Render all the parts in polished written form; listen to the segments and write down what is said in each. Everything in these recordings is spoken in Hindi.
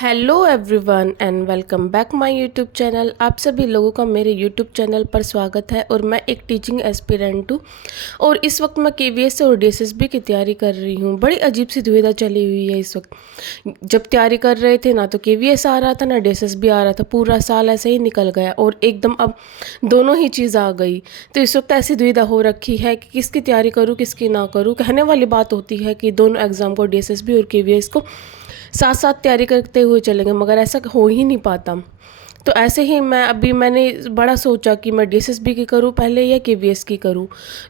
Hello everyone and welcome back my YouTube channel. आप सभी लोगों का मेरे यूट्यूब चैनल पर स्वागत है। और मैं एक टीचिंग एस्पिरेंट हूँ और इस वक्त मैं केवीएस और डीएसएसबी की तैयारी कर रही हूँ। बड़ी अजीब सी दुविधा चली हुई है इस वक्त। जब तैयारी कर रहे थे ना तो केवीएस आ रहा था ना डीएसएसबी आ रहा था, पूरा साल ऐसे ही निकल गया और एकदम अब दोनों ही चीज़ आ गई। तो इस वक्त ऐसी दुविधा हो रखी है कि किसकी तैयारी करूँ किसकी ना करूँ। कहने वाली बात होती है कि दोनों एग्ज़ाम को, डीएसएसबी और केवीएस को, साथ साथ तैयारी करते हुए चलेंगे, मगर ऐसा हो ही नहीं पाता। तो ऐसे ही मैंने बड़ा सोचा कि मैं डीएसएसबी की करूं पहले या केवीएस की करूं।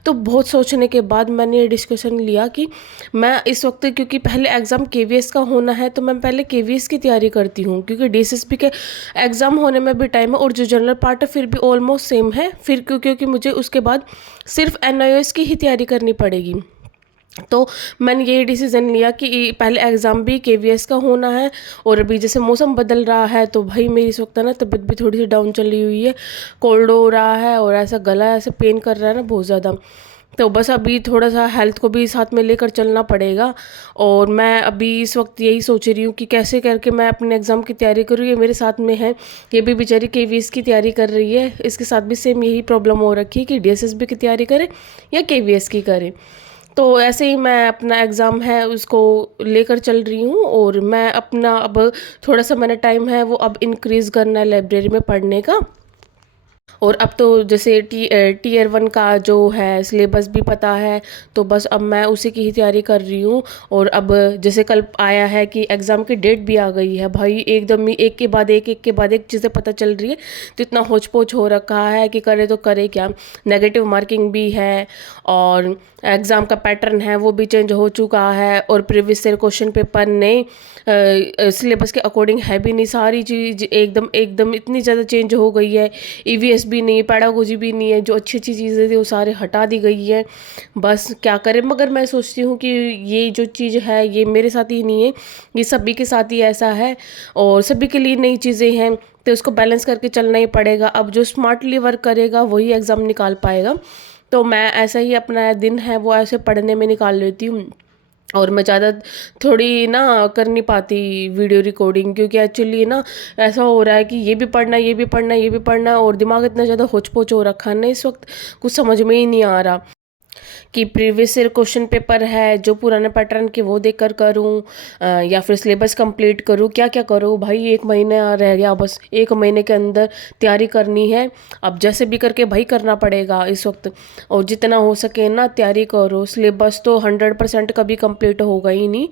तो बहुत सोचने के बाद मैंने ये डिस्कशन लिया कि मैं इस वक्त, क्योंकि पहले एग्ज़ाम केवीएस का होना है तो मैं पहले केवीएस की तैयारी करती हूँ, क्योंकि डीएसएसबी के एग्ज़ाम होने में भी टाइम है और जो जनरल पार्ट है फिर भी ऑलमोस्ट सेम है। फिर क्योंकि मुझे उसके बाद सिर्फ एनआईओएस की ही तैयारी करनी पड़ेगी। तो मैंने ये डिसीज़न लिया कि पहले एग्ज़ाम भी केवीएस का होना है। और अभी जैसे मौसम बदल रहा है तो भाई मेरी इस वक्त ना तबीयत भी थोड़ी सी डाउन चली हुई है, कोल्ड हो रहा है और ऐसा गला ऐसे पेन कर रहा है ना बहुत ज़्यादा। तो बस अभी थोड़ा सा हेल्थ को भी साथ में लेकर चलना पड़ेगा। और मैं अभी इस वक्त यही सोच रही हूँ कि कैसे करके मैं अपने एग्ज़ाम की तैयारी करूँ। ये मेरे साथ में है, ये भी बेचारी केवीएस की तैयारी कर रही है, इसके साथ भी सेम यही प्रॉब्लम हो रखी है कि डीएसएसबी की तैयारी करे या केवीएस की करे। तो ऐसे ही मैं अपना एग्ज़ाम है उसको लेकर चल रही हूँ। और मैं अपना अब थोड़ा सा मैंने टाइम है वो अब इंक्रीज़ करना है लाइब्रेरी में पढ़ने का। और अब तो जैसे टीयर 1 का जो है सिलेबस भी पता है, तो बस अब मैं उसी की ही तैयारी कर रही हूँ। और अब जैसे कल आया है कि एग्ज़ाम की डेट भी आ गई है, भाई एकदम ही एक के बाद एक के बाद एक चीज़ें पता चल रही है। तो इतना होच पोच हो रखा है कि करे तो करे क्या। नेगेटिव मार्किंग भी है और एग्ज़ाम का पैटर्न है वो भी चेंज हो चुका है और प्रीवियस ईयर क्वेश्चन पेपर नए सिलेबस के अकॉर्डिंग है भी नहीं। सारी चीज़ एकदम एकदम इतनी ज़्यादा चेंज हो गई है। ईवीएस भी नहीं है, पैडागोजी भी नहीं है, जो अच्छी अच्छी चीज़ें थी वो सारे हटा दी गई है। बस क्या करें, मगर मैं सोचती हूँ कि ये जो चीज़ है ये मेरे साथ ही नहीं है, ये सभी के साथ ही ऐसा है और सभी के लिए नई चीज़ें हैं। तो उसको बैलेंस करके चलना ही पड़ेगा। अब जो स्मार्टली वर्क करेगा वही एग्ज़ाम निकाल पाएगा। तो मैं ऐसा ही अपना दिन है वो ऐसे पढ़ने में निकाल लेती हूँ। और मैं ज़्यादा थोड़ी ना कर नहीं पाती वीडियो रिकॉर्डिंग, क्योंकि एक्चुअली ना ऐसा हो रहा है कि ये भी पढ़ना ये भी पढ़ना ये भी पढ़ना और दिमाग इतना ज़्यादा होच पोच हो रखा है ना इस वक्त, कुछ समझ में ही नहीं आ रहा कि प्रीवियस ईयर क्वेश्चन पेपर है जो पुराने पैटर्न के वो देखकर करूं या फिर सिलेबस कंप्लीट करूं, क्या क्या करूं। भाई एक महीना रह गया, बस एक महीने के अंदर तैयारी करनी है। अब जैसे भी करके भाई करना पड़ेगा इस वक्त। और जितना हो सके ना तैयारी करो, सिलेबस तो 100% कभी कंप्लीट होगा ही नहीं।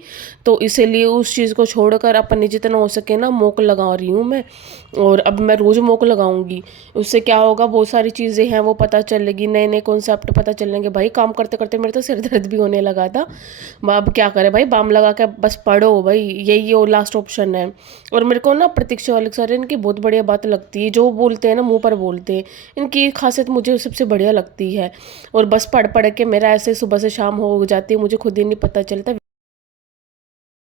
तो इसीलिए उस चीज़ को छोड़कर अपने जितना हो सके ना मॉक लगा रही हूँ मैं। और अब मैं रोज़ मॉक लगाऊंगी, उससे क्या होगा, बहुत सारी चीज़ें हैं वो पता चलेगी, नए नए कॉन्सेप्ट पता चलेंगे। भाई काम करते करते मेरे तो सिर दर्द भी होने लगा था। अब क्या करें भाई, बाम लगा के बस पढ़ो भाई, यही वो लास्ट ऑप्शन है। और मेरे को ना प्रतीक्षा वाले सर इनकी बहुत बढ़िया बात लगती है, जो बोलते हैं ना मुंह पर बोलते हैं, इनकी खासियत मुझे सबसे बढ़िया लगती है। और बस पढ़ पढ़ के मेरा ऐसे सुबह से शाम हो जाती है, मुझे खुद ही नहीं पता चलता।